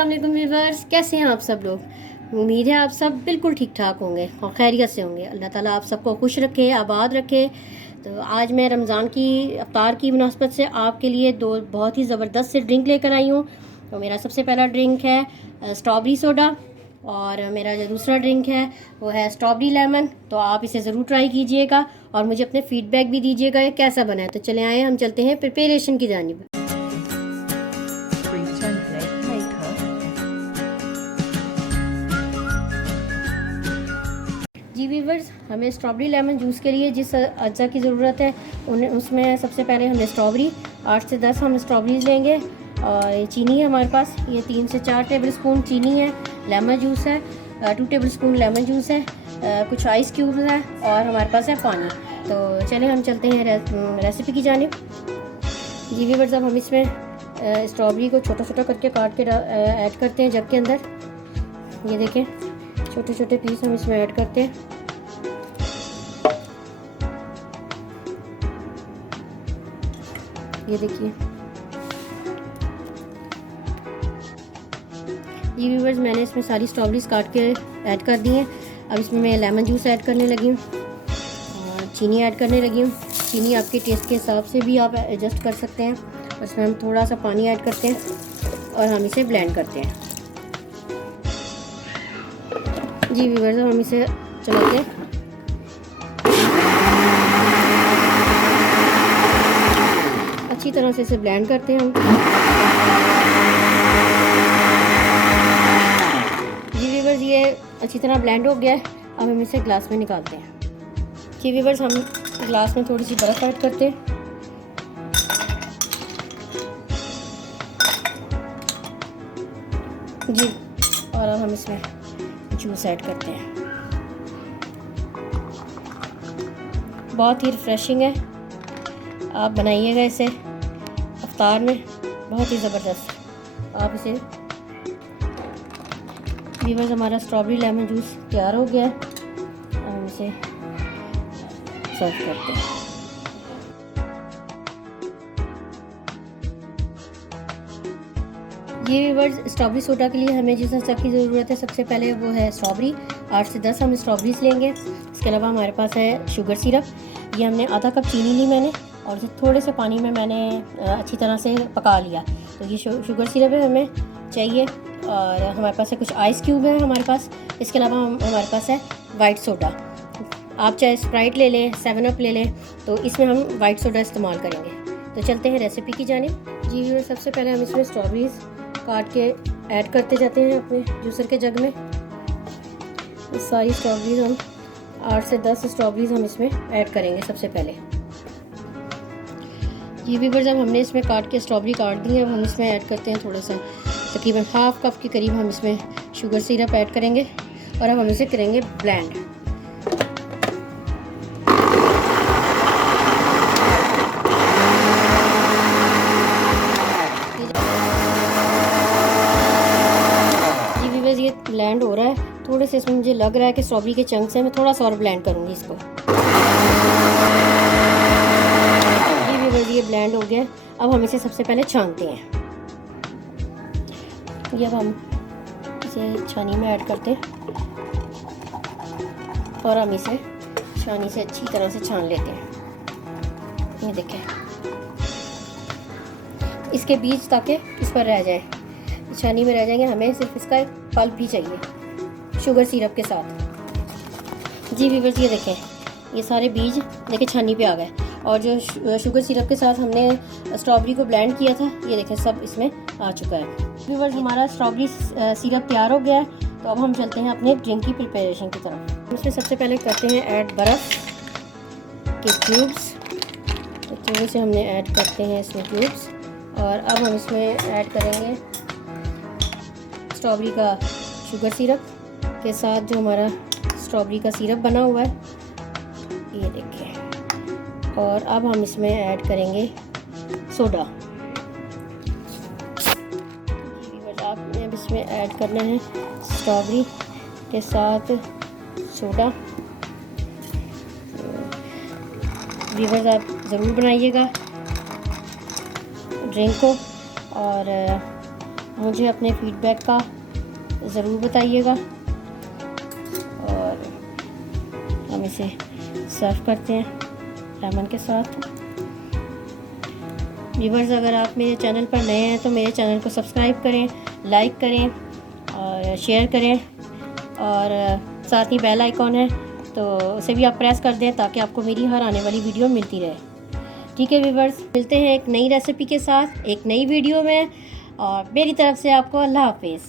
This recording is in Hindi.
अस्सलाम वालेकुम व्यूअर्स, कैसे हैं आप सब लोग। उम्मीद है आप सब बिल्कुल ठीक ठाक होंगे और खैरियत से होंगे। अल्लाह ताला आप सबको खुश रखे, आबाद रखे। तो आज मैं रमज़ान की अफ्तार की मुनासबत से आपके लिए दो बहुत ही ज़बरदस्त से ड्रिंक लेकर आई हूँ। तो मेरा सबसे पहला ड्रिंक है स्ट्रॉबेरी सोडा और मेरा जो दूसरा ड्रिंक है वो है स्ट्रॉबेरी लेमन। तो आप इसे ज़रूर ट्राई कीजिएगा और मुझे अपने फ़ीडबैक भी दीजिएगा ये कैसा बना है। तो चले आए हम चलते हैं प्रिपरेशन की जानिब। जी व्यूअर्स, हमें स्ट्रॉबेरी लेमन जूस के लिए जिस अज्जा की ज़रूरत है उसमें सबसे पहले हमें स्ट्रॉबेरी 8 से 10 हम स्ट्रॉबेरीज लेंगे। और चीनी है हमारे पास, ये 3 से 4 टेबल स्पून चीनी है। लेमन जूस है 2 टेबल स्पून लेमन जूस है। कुछ आइस क्यूब्स है और हमारे पास है पानी। तो चले हम चलते हैं रेसिपी की जानिब। जी व्यूअर्स, अब हम इसमें स्ट्रॉबेरी को छोटा छोटा करके काट के ऐड करते हैं जग के अंदर। ये देखें, छोटे छोटे पीस हम इसमें ऐड करते हैं। ये देखिए, ये व्यूअर्स मैंने इसमें सारी स्ट्रॉबेरीज काट के ऐड कर दी हैं। अब इसमें मैं लेमन जूस ऐड करने लगी हूँ और चीनी ऐड करने लगी हूँ। चीनी आपके टेस्ट के हिसाब से भी आप एडजस्ट कर सकते हैं। उसमें हम थोड़ा सा पानी ऐड करते हैं और हम इसे ब्लेंड करते हैं। जी व्यूअर्स, हम इसे चलाते हैं। अच्छी तरह से इसे ब्लेंड करते हैं हम। जी व्यूअर्स, ये अच्छी तरह ब्लेंड हो गया है। अब हम इसे ग्लास में निकालते हैं। जी व्यूअर्स, हम ग्लास में थोड़ी सी बर्फ़ ऐड करते हैं। जी, और अब हम इसमें जूस ऐड करते हैं। बहुत ही रिफ्रेशिंग है, आप बनाइएगा इसे अफ्तार में, बहुत ही ज़बरदस्त। आप इसे व्यूअर्स, हमारा स्ट्रॉबेरी लेमन जूस तैयार हो गया है। अब हम इसे सर्व करते हैं। ये व्यूअर्स, स्ट्रॉबेरी सोडा के लिए हमें जिस अज्जा की ज़रूरत है सबसे पहले वो है स्ट्रॉबेरी। 8 से 10 हम स्ट्रॉबेरीज लेंगे। इसके अलावा हमारे पास है शुगर सिरप। ये हमने आधा कप चीनी ली मैंने और थोड़े से पानी में मैंने अच्छी तरह से पका लिया। तो ये शुगर सिरप है हमें चाहिए। और हमारे पास है कुछ आइस क्यूब है हमारे पास। इसके अलावा हमारे पास है वाइट सोडा। आप चाहे स्प्राइट ले लें, 7 अप ले लें, तो इसमें हम वाइट सोडा इस्तेमाल करेंगे। तो चलते हैं रेसिपी की जानिब। जी व्यूअर्स, सबसे पहले हम इसमें स्ट्रॉबेरीज काट के ऐड करते जाते हैं अपने जूसर के जग में। सारी स्ट्रॉबेरीज हम 8 से 10 स्ट्रॉबेरीज हम इसमें ऐड करेंगे सबसे पहले। ये व्यूअर्स, जब हमने इसमें काट के स्ट्रॉबेरी काट दी है, अब हम इसमें ऐड करते हैं थोड़ा सा, तकरीबन हाफ कप के करीब हम इसमें शुगर सिरप ऐड करेंगे और अब हम इसे करेंगे ब्लेंड। जी व्यूअर्स, ये ब्लेंड हो रहा है। थोड़े से इसमें मुझे लग रहा है कि स्ट्रॉबेरी के चंक्स हैं। मैं थोड़ा सा और ब्लेंड करूँगी इसको। जी व्यूअर्स, ये ब्लेंड हो गया। अब हम इसे सबसे पहले छानते हैं। ये अब हम इसे छानी में ऐड करते हैं और हम इसे छानी से अच्छी तरह से छान लेते हैं। ये देखें, इसके बीज ताकि इस पर रह जाए, छानी में रह जाएंगे। हमें सिर्फ इसका एक पल्प भी चाहिए शुगर सिरप के साथ। जी व्यूअर्स, ये देखें, ये सारे बीज देखें छानी पे आ गए। और जो शुगर सिरप के साथ हमने स्ट्रॉबेरी को ब्लेंड किया था, ये देखें सब इसमें आ चुका है। व्यूअर्स, हमारा स्ट्रॉबेरी सिरप तैयार हो गया है। तो अब हम चलते हैं अपने ड्रिंक की प्रिपरेशन की तरफ। इसमें सबसे पहले करते हैं ऐड बर्फ़ के क्यूब्स। तो थोड़े से हमने ऐड करते हैं इसमें क्यूब्स। और अब हम इसमें ऐड करेंगे स्ट्रॉबेरी का शुगर सिरप के साथ जो हमारा स्ट्रॉबेरी का सिरप बना हुआ है, ये देखिए। और अब हम इसमें ऐड करेंगे सोडा। आपने अब इसमें ऐड करना है स्ट्रॉबेरी के साथ सोडा। व्यूअर्स, आप ज़रूर बनाइएगा ड्रिंक को। और मुझे अपने फीडबैक का ज़रूर बताइएगा। और हम इसे सर्व करते हैं लेमन के साथ। व्यूअर्स, अगर आप मेरे चैनल पर नए हैं तो मेरे चैनल को सब्सक्राइब करें, लाइक करें और शेयर करें, और साथ ही बेल आइकॉन है तो उसे भी आप प्रेस कर दें ताकि आपको मेरी हर आने वाली वीडियो मिलती रहे। ठीक है व्यूअर्स, मिलते हैं एक नई रेसिपी के साथ एक नई वीडियो में, और मेरी तरफ से आपको अल्लाह हाफिज़।